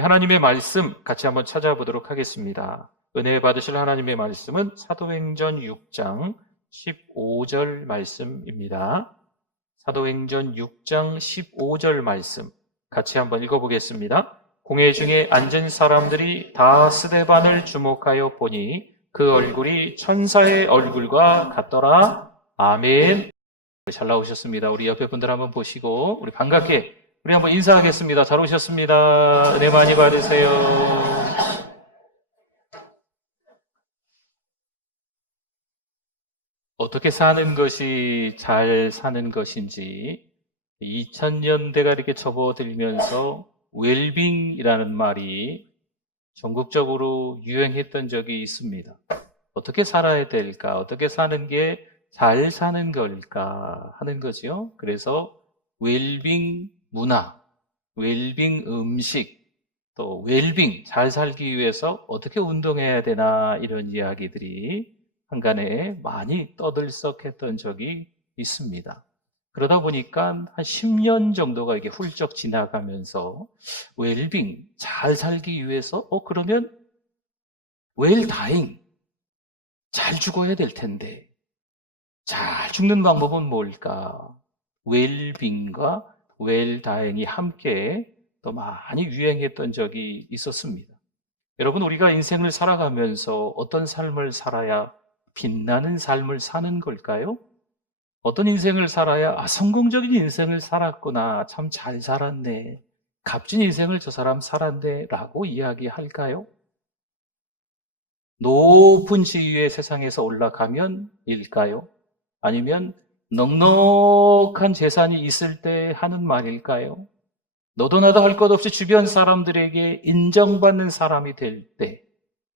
우리 하나님의 말씀 같이 한번 찾아보도록 하겠습니다. 은혜 받으실 하나님의 말씀은 사도행전 6장 15절 말씀입니다. 사도행전 6장 15절 말씀 같이 한번 읽어보겠습니다. 공회 중에 앉은 사람들이 다 스데반을 주목하여 보니 그 얼굴이 천사의 얼굴과 같더라. 아멘. 잘 나오셨습니다. 우리 옆에 분들 한번 보시고 우리 반갑게 우리 한번 인사하겠습니다. 잘 오셨습니다. 은혜 많이 받으세요. 어떻게 사는 것이 잘 사는 것인지 2000년대가 이렇게 접어들면서 웰빙이라는 말이 전국적으로 유행했던 적이 있습니다. 어떻게 살아야 될까? 어떻게 사는 게 잘 사는 걸까 하는 거죠. 그래서 웰빙 문화, 웰빙 음식, 또 웰빙 잘 살기 위해서 어떻게 운동해야 되나 이런 이야기들이 한간에 많이 떠들썩했던 적이 있습니다. 그러다 보니까 한 10년 정도가 이게 훌쩍 지나가면서 웰빙 잘 살기 위해서 그러면 웰다잉 잘 죽어야 될 텐데 잘 죽는 방법은 뭘까? 웰빙과 웰다잉이 함께 또 많이 유행했던 적이 있었습니다. 여러분, 우리가 인생을 살아가면서 어떤 삶을 살아야 빛나는 삶을 사는 걸까요? 어떤 인생을 살아야 성공적인 인생을 살았구나, 참 잘 살았네, 값진 인생을 저 사람 살았네 라고 이야기할까요? 높은 지위의 세상에서 올라가면 일까요? 아니면 넉넉한 재산이 있을 때 하는 말일까요? 너도 나도 할 것 없이 주변 사람들에게 인정받는 사람이 될 때,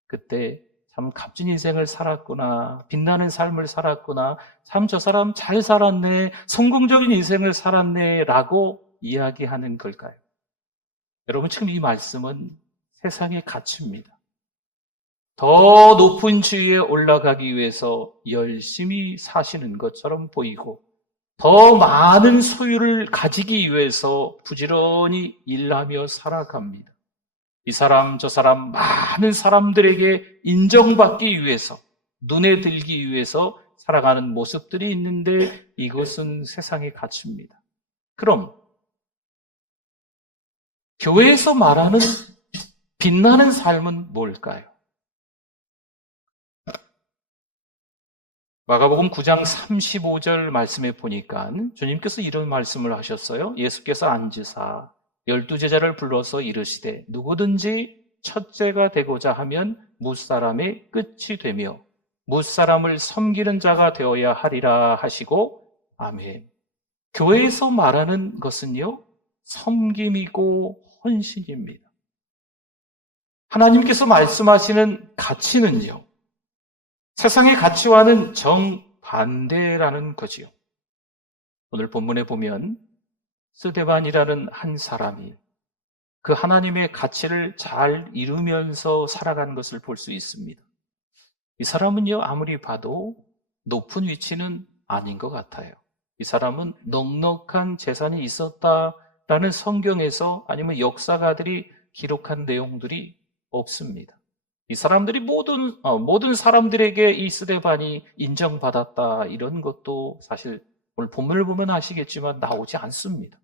그때 참 값진 인생을 살았구나, 빛나는 삶을 살았구나, 참 저 사람 잘 살았네, 성공적인 인생을 살았네 라고 이야기하는 걸까요? 여러분, 지금 이 말씀은 세상의 가치입니다. 더 높은 지위에 올라가기 위해서 열심히 사시는 것처럼 보이고 더 많은 소유를 가지기 위해서 부지런히 일하며 살아갑니다. 이 사람 저 사람 많은 사람들에게 인정받기 위해서, 눈에 들기 위해서 살아가는 모습들이 있는데 이것은 세상의 가치입니다. 그럼 교회에서 말하는 빛나는 삶은 뭘까요? 마가복음 9장 35절 말씀에 보니까 주님께서 이런 말씀을 하셨어요. 예수께서 앉으사 12제자를 불러서 이르시되 누구든지 첫째가 되고자 하면 무사람의 끝이 되며 무사람을 섬기는 자가 되어야 하리라 하시고 아멘. 교회에서 말하는 것은요, 섬김이고 헌신입니다. 하나님께서 말씀하시는 가치는요, 세상의 가치와는 정반대라는 거지요. 오늘 본문에 보면 스데반이라는 한 사람이 그 하나님의 가치를 잘 이루면서 살아가는 것을 볼 수 있습니다. 이 사람은요, 아무리 봐도 높은 위치는 아닌 것 같아요. 이 사람은 넉넉한 재산이 있었다라는 성경에서 아니면 역사가들이 기록한 내용들이 없습니다. 이 사람들이 모든 사람들에게 이 스데반이 인정받았다 이런 것도 사실 오늘 본문을 보면 아시겠지만 나오지 않습니다.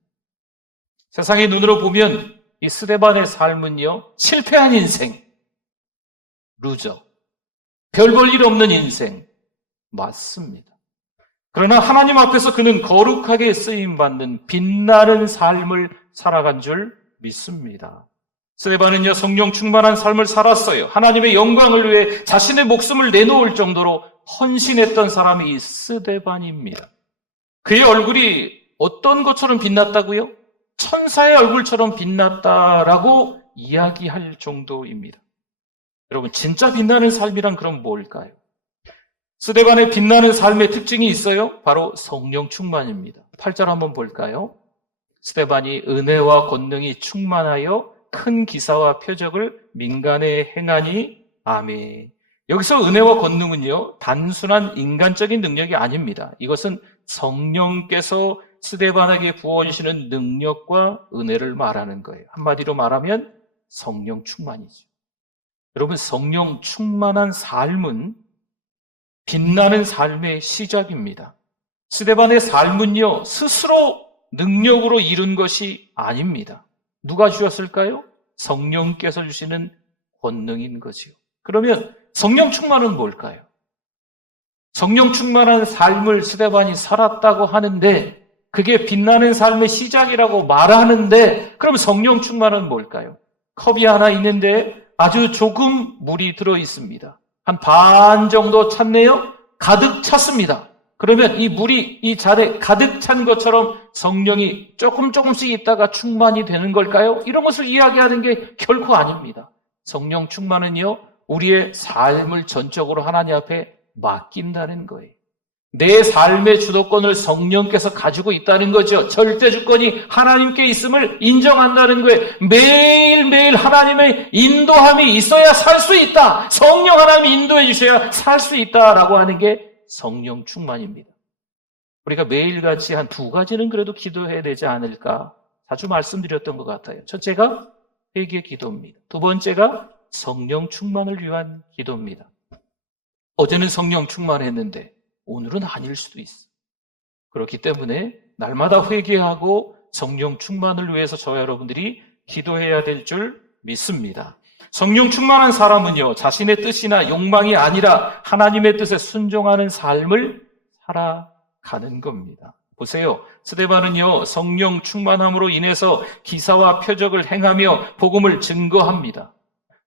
세상의 눈으로 보면 이 스데반의 삶은요, 실패한 인생, 루저, 별 볼 일 없는 인생 맞습니다. 그러나 하나님 앞에서 그는 거룩하게 쓰임받는 빛나는 삶을 살아간 줄 믿습니다. 스데반은요, 성령 충만한 삶을 살았어요. 하나님의 영광을 위해 자신의 목숨을 내놓을 정도로 헌신했던 사람이 이 스데반입니다. 그의 얼굴이 어떤 것처럼 빛났다고요? 천사의 얼굴처럼 빛났다라고 이야기할 정도입니다. 여러분, 진짜 빛나는 삶이란 그럼 뭘까요? 스데반의 빛나는 삶의 특징이 있어요. 바로 성령 충만입니다. 8절 한번 볼까요? 스데반이 은혜와 권능이 충만하여 큰 기사와 표적을 민간에 행하니 아멘. 여기서 은혜와 권능은요, 단순한 인간적인 능력이 아닙니다. 이것은 성령께서 스데반에게 부어주시는 능력과 은혜를 말하는 거예요. 한마디로 말하면 성령 충만이죠. 여러분, 성령 충만한 삶은 빛나는 삶의 시작입니다. 스데반의 삶은요, 스스로 능력으로 이룬 것이 아닙니다. 누가 주셨을까요? 성령께서 주시는 권능인 거지요. 그러면 성령 충만은 뭘까요? 성령 충만한 삶을 스데반이 살았다고 하는데 그게 빛나는 삶의 시작이라고 말하는데 그럼 성령 충만은 뭘까요? 컵이 하나 있는데 아주 조금 물이 들어 있습니다. 한 반 정도 찼네요? 가득 찼습니다. 그러면 이 물이 이 잔에 가득 찬 것처럼 성령이 조금씩 있다가 충만이 되는 걸까요? 이런 것을 이야기하는 게 결코 아닙니다. 성령 충만은요, 우리의 삶을 전적으로 하나님 앞에 맡긴다는 거예요. 내 삶의 주도권을 성령께서 가지고 있다는 거죠. 절대 주권이 하나님께 있음을 인정한다는 거예요. 매일매일 하나님의 인도함이 있어야 살 수 있다. 성령 하나님이 인도해 주셔야 살 수 있다라고 하는 게 성령 충만입니다. 우리가 매일같이 한 2가지는 그래도 기도해야 되지 않을까 자주 말씀드렸던 것 같아요. 첫째가 회개 기도입니다. 두 번째가 성령 충만을 위한 기도입니다. 어제는 성령 충만했는데 오늘은 아닐 수도 있어. 그렇기 때문에 날마다 회개하고 성령 충만을 위해서 저와 여러분들이 기도해야 될 줄 믿습니다. 성령 충만한 사람은요, 자신의 뜻이나 욕망이 아니라 하나님의 뜻에 순종하는 삶을 살아가는 겁니다. 보세요. 스데반은요, 성령 충만함으로 인해서 기사와 표적을 행하며 복음을 증거합니다.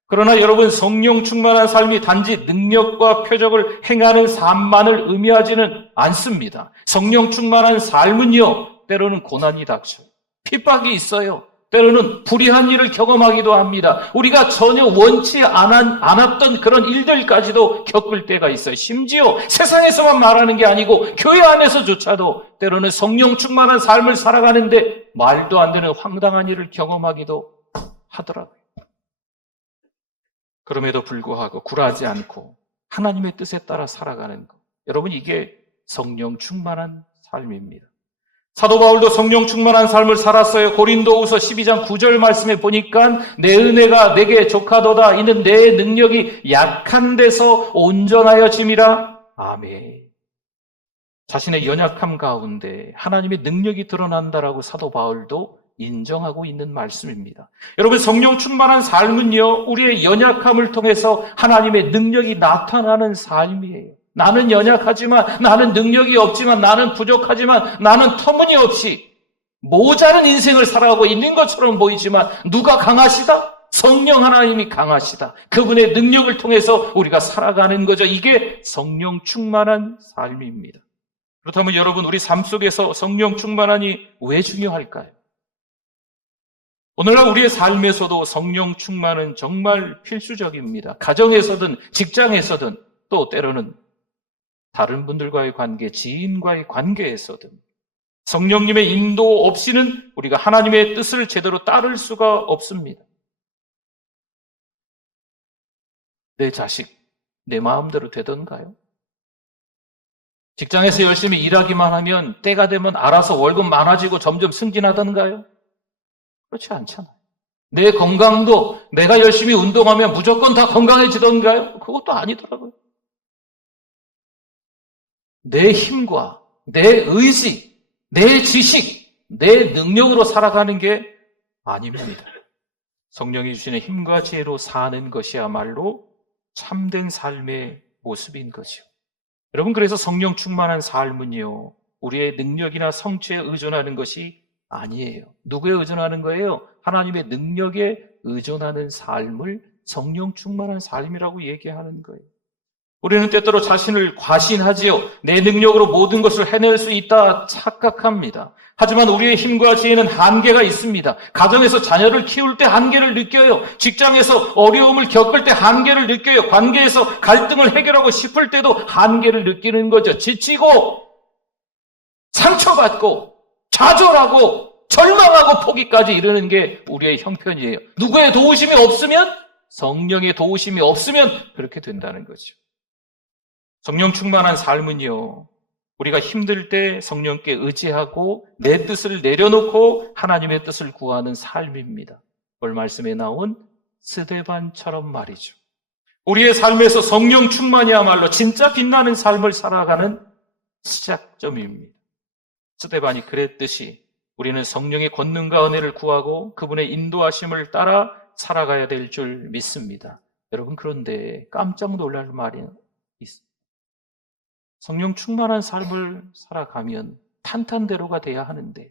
그러나 여러분, 성령 충만한 삶이 단지 능력과 표적을 행하는 삶만을 의미하지는 않습니다. 성령 충만한 삶은요, 때로는 고난이 닥쳐요. 핍박이 있어요. 때로는 불의한 일을 경험하기도 합니다. 우리가 전혀 원치 않았던 그런 일들까지도 겪을 때가 있어요. 심지어 세상에서만 말하는 게 아니고 교회 안에서조차도 때로는 성령 충만한 삶을 살아가는데 말도 안 되는 황당한 일을 경험하기도 하더라고요. 그럼에도 불구하고 굴하지 않고 하나님의 뜻에 따라 살아가는 것. 여러분, 이게 성령 충만한 삶입니다. 사도 바울도 성령 충만한 삶을 살았어요. 고린도후서 12장 9절 말씀에 보니까 내 은혜가 내게 족하도다. 이는 내 능력이 약한 데서 온전하여짐이라. 아멘. 자신의 연약함 가운데 하나님의 능력이 드러난다라고 사도 바울도 인정하고 있는 말씀입니다. 여러분, 성령 충만한 삶은요, 우리의 연약함을 통해서 하나님의 능력이 나타나는 삶이에요. 나는 연약하지만, 나는 능력이 없지만, 나는 부족하지만, 나는 터무니없이 모자른 인생을 살아가고 있는 것처럼 보이지만 누가 강하시다? 성령 하나님이 강하시다. 그분의 능력을 통해서 우리가 살아가는 거죠. 이게 성령 충만한 삶입니다. 그렇다면 여러분, 우리 삶 속에서 성령 충만하니 왜 중요할까요? 오늘날 우리의 삶에서도 성령 충만은 정말 필수적입니다. 가정에서든 직장에서든 또 때로는 다른 분들과의 관계, 지인과의 관계에서든 성령님의 인도 없이는 우리가 하나님의 뜻을 제대로 따를 수가 없습니다. 내 자식, 내 마음대로 되던가요? 직장에서 열심히 일하기만 하면 때가 되면 알아서 월급 많아지고 점점 승진하던가요? 그렇지 않잖아요. 내 건강도 내가 열심히 운동하면 무조건 다 건강해지던가요? 그것도 아니더라고요. 내 힘과 내 의지, 내 지식, 내 능력으로 살아가는 게 아닙니다. 성령이 주시는 힘과 지혜로 사는 것이야말로 참된 삶의 모습인 거죠. 여러분, 그래서 성령 충만한 삶은요, 우리의 능력이나 성취에 의존하는 것이 아니에요. 누구에 의존하는 거예요? 하나님의 능력에 의존하는 삶을 성령 충만한 삶이라고 얘기하는 거예요. 우리는 때때로 자신을 과신하지요. 내 능력으로 모든 것을 해낼 수 있다 착각합니다. 하지만 우리의 힘과 지혜는 한계가 있습니다. 가정에서 자녀를 키울 때 한계를 느껴요. 직장에서 어려움을 겪을 때 한계를 느껴요. 관계에서 갈등을 해결하고 싶을 때도 한계를 느끼는 거죠. 지치고 상처받고 좌절하고 절망하고 포기까지 이르는 게 우리의 형편이에요. 누구의 도우심이 없으면, 성령의 도우심이 없으면 그렇게 된다는 거죠. 성령 충만한 삶은요, 우리가 힘들 때 성령께 의지하고 내 뜻을 내려놓고 하나님의 뜻을 구하는 삶입니다. 오늘 말씀에 나온 스데반처럼 말이죠. 우리의 삶에서 성령 충만이야말로 진짜 빛나는 삶을 살아가는 시작점입니다. 스데반이 그랬듯이 우리는 성령의 권능과 은혜를 구하고 그분의 인도하심을 따라 살아가야 될 줄 믿습니다. 여러분, 그런데 깜짝 놀랄 말이 있습니다. 성령 충만한 삶을 살아가면 탄탄대로가 돼야 하는데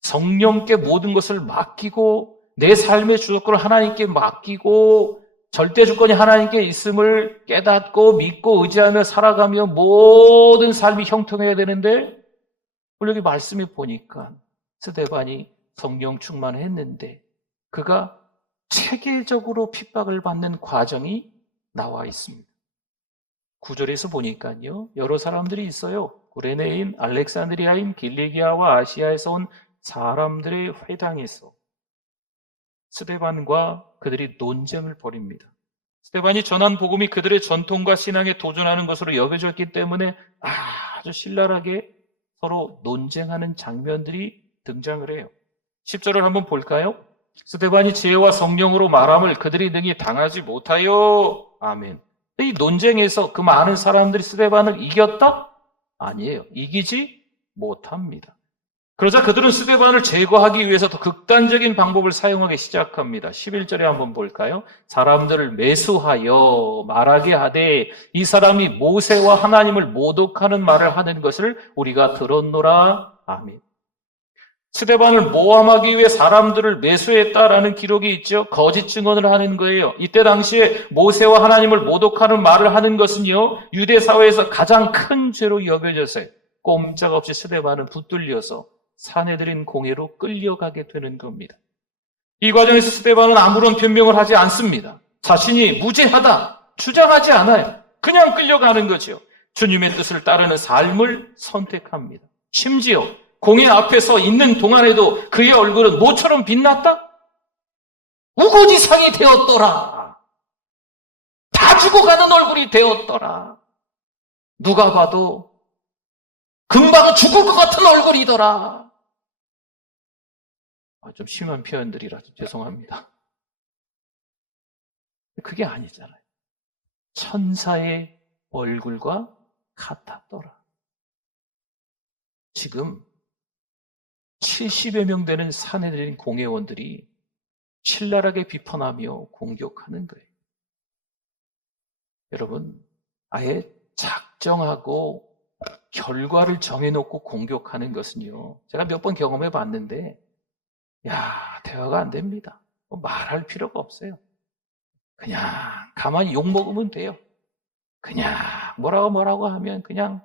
성령께 모든 것을 맡기고 내 삶의 주도권을 하나님께 맡기고 절대 주권이 하나님께 있음을 깨닫고 믿고 의지하며 살아가며 모든 삶이 형통해야 되는데 여기 말씀에 보니까 스데반이 성령 충만했는데 그가 체계적으로 핍박을 받는 과정이 나와 있습니다. 9절에서 보니까요, 여러 사람들이 있어요. 구레네인, 알렉산드리아인, 길리기아와 아시아에서 온 사람들의 회당에서 스데반과 그들이 논쟁을 벌입니다. 스데반이 전한 복음이 그들의 전통과 신앙에 도전하는 것으로 여겨졌기 때문에 아주 신랄하게 서로 논쟁하는 장면들이 등장을 해요. 10절을 한번 볼까요? 스데반이 지혜와 성령으로 말함을 그들이 능히 당하지 못하여. 아멘. 이 논쟁에서 그 많은 사람들이 스데반을 이겼다? 아니에요. 이기지 못합니다. 그러자 그들은 스데반을 제거하기 위해서 더 극단적인 방법을 사용하기 시작합니다. 11절에 한번 볼까요? 사람들을 매수하여 말하게 하되 이 사람이 모세와 하나님을 모독하는 말을 하는 것을 우리가 들었노라. 아멘. 스데반을 모함하기 위해 사람들을 매수했다라는 기록이 있죠. 거짓 증언을 하는 거예요. 이때 당시에 모세와 하나님을 모독하는 말을 하는 것은요, 유대 사회에서 가장 큰 죄로 여겨졌어요. 꼼짝없이 스데반은 붙들려서 사내들인 공회로 끌려가게 되는 겁니다. 이 과정에서 스데반은 아무런 변명을 하지 않습니다. 자신이 무죄하다 주장하지 않아요. 그냥 끌려가는 거죠. 주님의 뜻을 따르는 삶을 선택합니다. 심지어 공회 앞에서 있는 동안에도 그의 얼굴은 모처럼 빛났다? 우고지상이 되었더라. 다 죽어가는 얼굴이 되었더라. 누가 봐도 금방 죽을 것 같은 얼굴이더라. 좀 심한 표현들이라 좀 죄송합니다. 그게 아니잖아요. 천사의 얼굴과 같았더라. 지금 70여 명 되는 사내들인 공회원들이 신랄하게 비판하며 공격하는 거예요. 여러분, 아예 작정하고 결과를 정해놓고 공격하는 것은요, 제가 몇 번 경험해 봤는데 대화가 안 됩니다. 말할 필요가 없어요. 그냥 가만히 욕먹으면 돼요. 그냥 뭐라고 하면 그냥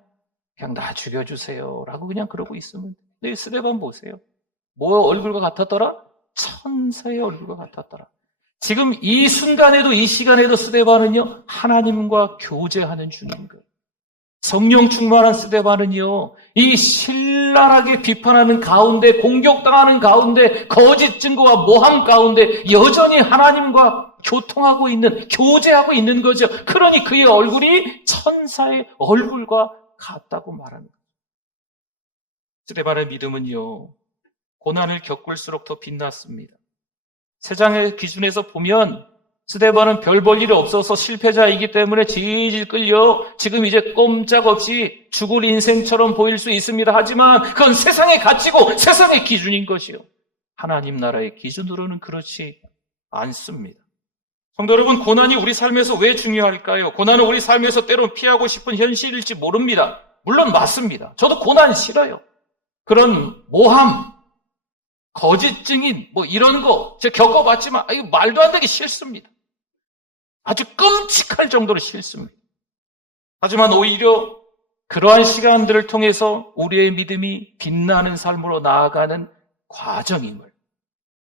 나 죽여주세요 라고 그냥 그러고 있으면 돼요. 근데 스데반 보세요. 뭐 얼굴과 같았더라? 천사의 얼굴과 같았더라. 지금 이 순간에도 이 시간에도 스데반은요, 하나님과 교제하는 중인 거예요. 성령 충만한 스데반은요, 이 신랄하게 비판하는 가운데, 공격당하는 가운데, 거짓 증거와 모함 가운데 여전히 하나님과 교통하고 있는, 교제하고 있는 거죠. 그러니 그의 얼굴이 천사의 얼굴과 같다고 말합니다. 스데반의 믿음은요, 고난을 겪을수록 더 빛났습니다. 세상의 기준에서 보면 스데반은 별 볼 일이 없어서 실패자이기 때문에 질질 끌려 지금 이제 꼼짝없이 죽을 인생처럼 보일 수 있습니다. 하지만 그건 세상의 가치고 세상의 기준인 것이요. 하나님 나라의 기준으로는 그렇지 않습니다. 성도 여러분, 고난이 우리 삶에서 왜 중요할까요? 고난은 우리 삶에서 때론 피하고 싶은 현실일지 모릅니다. 물론 맞습니다. 저도 고난 싫어요. 그런 모함, 거짓 증인, 이런 거 제가 겪어봤지만 이거 말도 안 되게 싫습니다. 아주 끔찍할 정도로 싫습니다. 하지만 오히려 그러한 시간들을 통해서 우리의 믿음이 빛나는 삶으로 나아가는 과정임을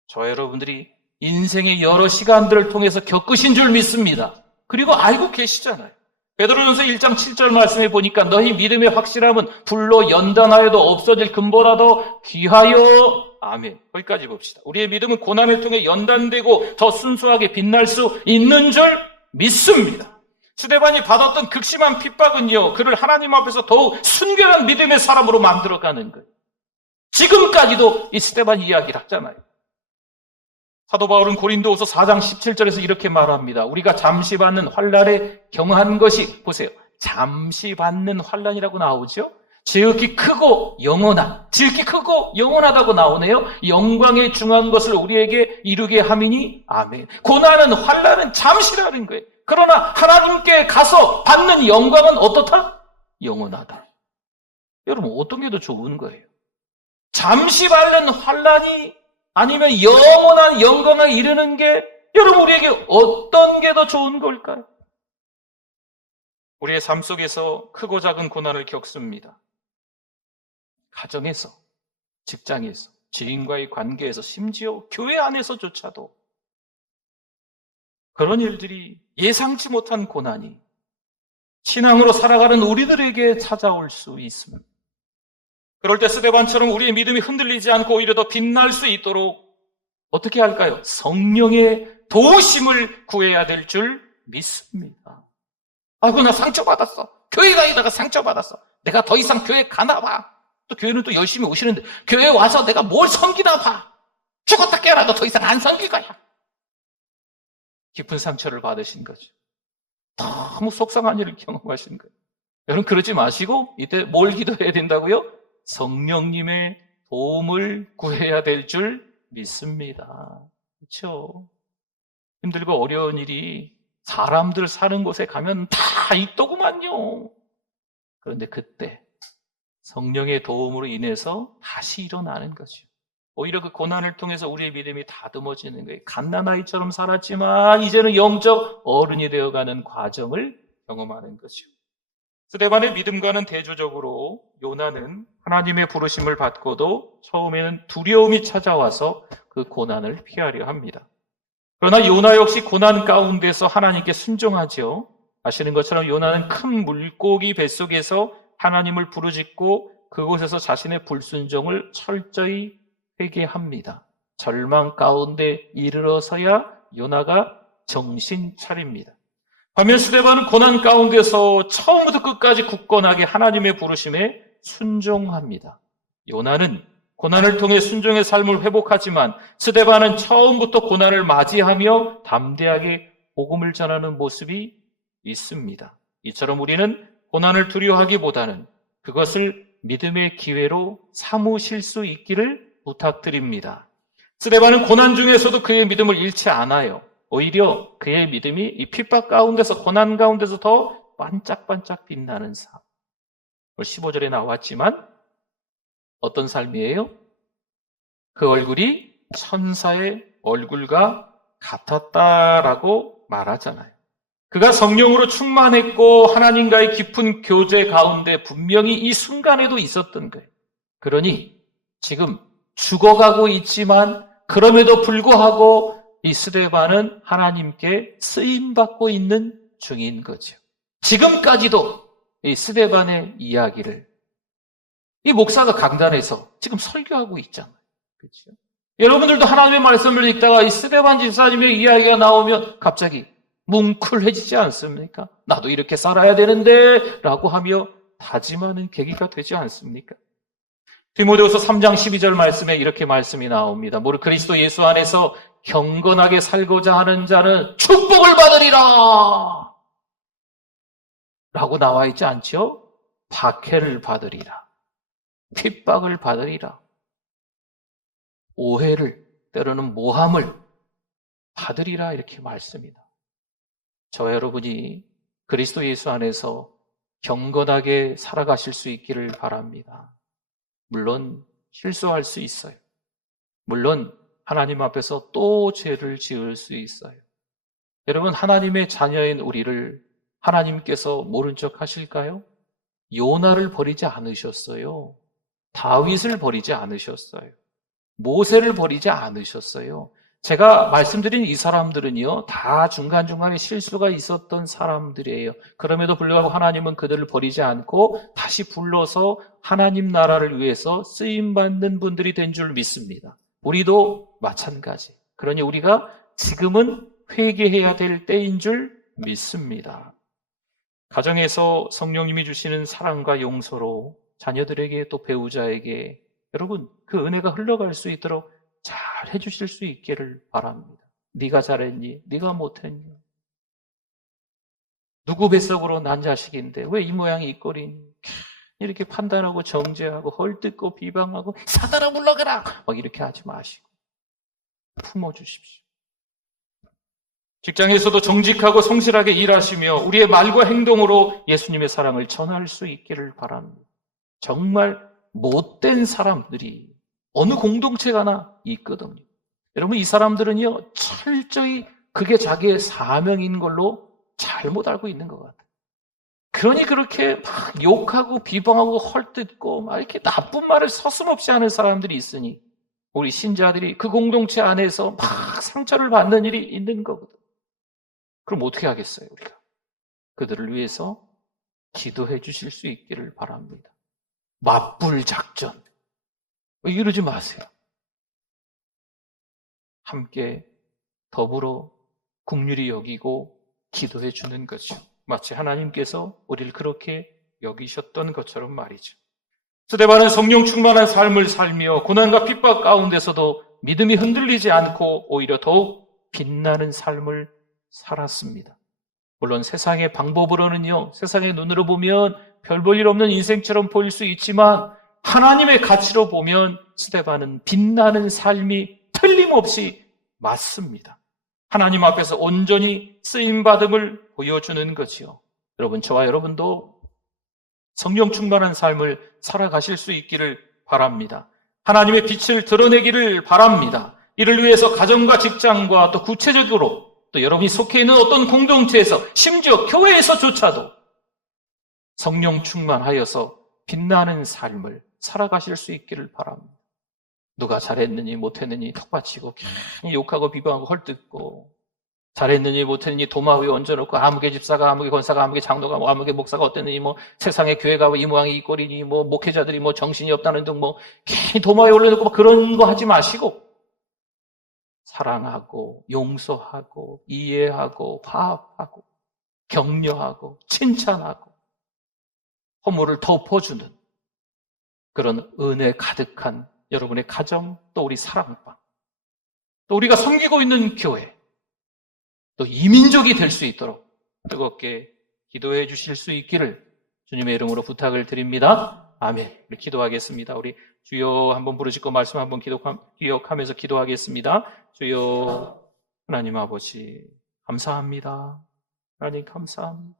저 여러분들이 인생의 여러 시간들을 통해서 겪으신 줄 믿습니다. 그리고 알고 계시잖아요. 베드로전서 1장 7절 말씀에 보니까 너희 믿음의 확실함은 불로 연단하여도 없어질 금보라도 귀하여. 아멘. 거기까지 봅시다. 우리의 믿음은 고난을 통해 연단되고 더 순수하게 빛날 수 있는 줄 믿습니다. 스데반이 받았던 극심한 핍박은요, 그를 하나님 앞에서 더욱 순결한 믿음의 사람으로 만들어가는 거예요. 지금까지도 이 스데반 이야기를 하잖아요. 사도 바울은 고린도후서 4장 17절에서 이렇게 말합니다. 우리가 잠시 받는 환난에 경한 것이, 보세요, 잠시 받는 환난이라고 나오죠. 지극히 크고 영원한, 지극히 크고 영원하다고 나오네요. 영광에 중한 것을 우리에게 이루게 함이니 아멘. 고난은, 환난은 잠시라는 거예요. 그러나 하나님께 가서 받는 영광은 어떻다? 영원하다. 여러분, 어떤 게 더 좋은 거예요? 잠시 받는 환난이 아니면 영원한 영광에 이르는 게, 여러분, 우리에게 어떤 게 더 좋은 걸까요? 우리의 삶 속에서 크고 작은 고난을 겪습니다. 가정에서, 직장에서, 지인과의 관계에서, 심지어 교회 안에서조차도 그런 일들이, 예상치 못한 고난이 신앙으로 살아가는 우리들에게 찾아올 수 있습니다. 그럴 때 스데반처럼 우리의 믿음이 흔들리지 않고 오히려 더 빛날 수 있도록 어떻게 할까요? 성령의 도우심을 구해야 될 줄 믿습니다. 아이고, 나 상처받았어. 교회 다니다가 상처받았어. 내가 더 이상 교회 가나 봐. 또 교회는 또 열심히 오시는데 교회에 와서 내가 뭘 섬기나 봐. 죽었다 깨어나도 더 이상 안 섬길 거야. 깊은 상처를 받으신 거죠. 너무 속상한 일을 경험하신 거예요. 여러분, 그러지 마시고 이때 뭘 기도해야 된다고요? 성령님의 도움을 구해야 될 줄 믿습니다. 그렇죠? 힘들고 어려운 일이 사람들 사는 곳에 가면 다 있더구만요. 그런데 그때 성령의 도움으로 인해서 다시 일어나는 거죠. 오히려 그 고난을 통해서 우리의 믿음이 다듬어지는 거예요. 갓난아이처럼 살았지만 이제는 영적 어른이 되어가는 과정을 경험하는 거죠. 스데반의 믿음과는 대조적으로 요나는 하나님의 부르심을 받고도 처음에는 두려움이 찾아와서 그 고난을 피하려 합니다. 그러나 요나 역시 고난 가운데서 하나님께 순종하죠. 아시는 것처럼 요나는 큰 물고기 뱃속에서 하나님을 부르짖고 그곳에서 자신의 불순종을 철저히 회개합니다. 절망 가운데 이르러서야 요나가 정신 차립니다. 반면 스데반은 고난 가운데서 처음부터 끝까지 굳건하게 하나님의 부르심에 순종합니다. 요나는 고난을 통해 순종의 삶을 회복하지만 스데반은 처음부터 고난을 맞이하며 담대하게 복음을 전하는 모습이 있습니다. 이처럼 우리는 고난을 두려워하기보다는 그것을 믿음의 기회로 삼으실 수 있기를 부탁드립니다. 스데반은 고난 중에서도 그의 믿음을 잃지 않아요. 오히려 그의 믿음이 이 핍박 가운데서, 고난 가운데서 더 반짝반짝 빛나는 삶. 15절에 나왔지만 어떤 삶이에요? 그 얼굴이 천사의 얼굴과 같았다라고 말하잖아요. 그가 성령으로 충만했고 하나님과의 깊은 교제 가운데 분명히 이 순간에도 있었던 거예요. 그러니 지금 죽어가고 있지만 그럼에도 불구하고 이 스데반은 하나님께 쓰임받고 있는 중인 거죠. 지금까지도 이 스데반의 이야기를 이 목사가 강단에서 지금 설교하고 있잖아요. 그렇죠? 여러분들도 하나님의 말씀을 읽다가 이 스데반 집사님의 이야기가 나오면 갑자기 뭉클해지지 않습니까? 나도 이렇게 살아야 되는데 라고 하며 다짐하는 계기가 되지 않습니까? 디모데후서 3장 12절 말씀에 이렇게 말씀이 나옵니다. 무릇 그리스도 예수 안에서 경건하게 살고자 하는 자는 축복을 받으리라 라고 나와 있지 않죠? 박해를 받으리라, 핍박을 받으리라, 오해를, 때로는 모함을 받으리라, 이렇게 말씀입니다. 저와 여러분이 그리스도 예수 안에서 경건하게 살아가실 수 있기를 바랍니다. 물론 실수할 수 있어요. 물론 하나님 앞에서 또 죄를 지을 수 있어요. 여러분, 하나님의 자녀인 우리를 하나님께서 모른 척 하실까요? 요나를 버리지 않으셨어요. 다윗을 버리지 않으셨어요. 모세를 버리지 않으셨어요. 제가 말씀드린 이 사람들은요, 다 중간중간에 실수가 있었던 사람들이에요. 그럼에도 불구하고 하나님은 그들을 버리지 않고 다시 불러서 하나님 나라를 위해서 쓰임받는 분들이 된 줄 믿습니다. 우리도 마찬가지. 그러니 우리가 지금은 회개해야 될 때인 줄 믿습니다. 가정에서 성령님이 주시는 사랑과 용서로 자녀들에게, 또 배우자에게 여러분 그 은혜가 흘러갈 수 있도록 잘 잘 해주실 수 있기를 바랍니다. 네가 잘했니? 네가 못했니? 누구 뱃속으로 난 자식인데 왜 이 모양이 이 꼴이니? 이렇게 판단하고 정죄하고 헐뜯고 비방하고 사단아 물러가라! 막 이렇게 하지 마시고 품어주십시오. 직장에서도 정직하고 성실하게 일하시며 우리의 말과 행동으로 예수님의 사랑을 전할 수 있기를 바랍니다. 정말 못된 사람들이 어느 공동체가나 있거든요. 여러분, 이 사람들은요, 철저히 그게 자기의 사명인 걸로 잘못 알고 있는 것 같아요. 그러니 그렇게 막 욕하고 비방하고 헐뜯고 막 이렇게 나쁜 말을 서슴없이 하는 사람들이 있으니 우리 신자들이 그 공동체 안에서 막 상처를 받는 일이 있는 거거든요. 그럼 어떻게 하겠어요, 우리가? 그들을 위해서 기도해 주실 수 있기를 바랍니다. 맞불 작전. 이러지 마세요. 함께 더불어 긍휼히 여기고 기도해 주는 거죠. 마치 하나님께서 우리를 그렇게 여기셨던 것처럼 말이죠. 스데반은 성령 충만한 삶을 살며 고난과 핍박 가운데서도 믿음이 흔들리지 않고 오히려 더욱 빛나는 삶을 살았습니다. 물론 세상의 방법으로는요, 세상의 눈으로 보면 별 볼 일 없는 인생처럼 보일 수 있지만 하나님의 가치로 보면 스데반은 빛나는 삶이 틀림없이 맞습니다. 하나님 앞에서 온전히 쓰임받음을 보여주는 거지요. 여러분, 저와 여러분도 성령 충만한 삶을 살아가실 수 있기를 바랍니다. 하나님의 빛을 드러내기를 바랍니다. 이를 위해서 가정과 직장과 또 구체적으로 또 여러분이 속해 있는 어떤 공동체에서 심지어 교회에서조차도 성령 충만하여서 빛나는 삶을 살아가실 수 있기를 바랍니다. 누가 잘했느니 못했느니 턱받치고 욕하고 비방하고 헐뜯고 잘했느니 못했느니 도마 위에 얹어놓고 아무개 집사가 아무개 권사가 아무개 장로가 뭐 아무개 목사가 어땠느니 뭐 세상의 교회가 이 모양이 이 꼴이니 뭐 목회자들이 뭐 정신이 없다는 등 뭐 괜히 도마 위에 올려놓고 막 그런 거 하지 마시고 사랑하고 용서하고 이해하고 화합하고 격려하고 칭찬하고 허물을 덮어주는 그런 은혜 가득한 여러분의 가정, 또 우리 사랑방, 또 우리가 섬기고 있는 교회, 또 이민족이 될 수 있도록 뜨겁게 기도해 주실 수 있기를 주님의 이름으로 부탁을 드립니다. 아멘. 우리 기도하겠습니다. 우리 주여 한번 부르짖고 말씀 한번 기억하면서 기도하겠습니다. 주여 하나님 아버지 감사합니다. 하나님 감사합니다.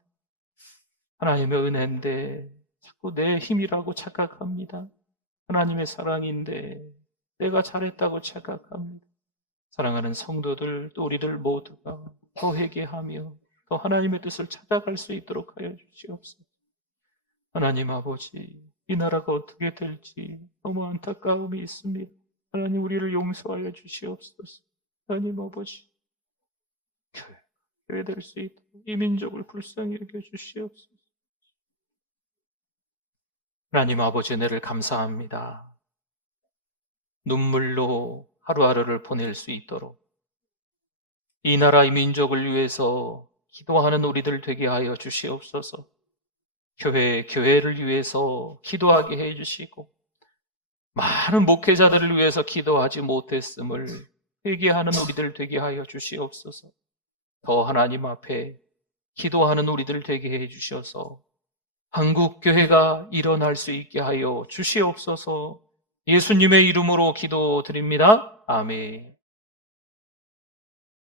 하나님의 은혜인데 자꾸 내 힘이라고 착각합니다. 하나님의 사랑인데 내가 잘했다고 착각합니다. 사랑하는 성도들 또 우리들 모두가 더 회개하며 더 하나님의 뜻을 찾아갈 수 있도록 하여 주시옵소서. 하나님 아버지, 이 나라가 어떻게 될지 너무 안타까움이 있습니다. 하나님 우리를 용서하여 주시옵소서. 하나님 아버지, 교회 될 수 있도록 이 민족을 불쌍히 여겨 주시옵소서. 하나님 아버지, 은혜를 감사합니다. 눈물로 하루하루를 보낼 수 있도록 이 나라 이 민족을 위해서 기도하는 우리들 되게 하여 주시옵소서. 교회를 위해서 기도하게 해 주시고 많은 목회자들을 위해서 기도하지 못했음을 회개하는 우리들 되게 하여 주시옵소서. 더 하나님 앞에 기도하는 우리들 되게 해 주셔서 한국 교회가 일어날 수 있게 하여 주시옵소서. 예수님의 이름으로 기도드립니다. 아멘.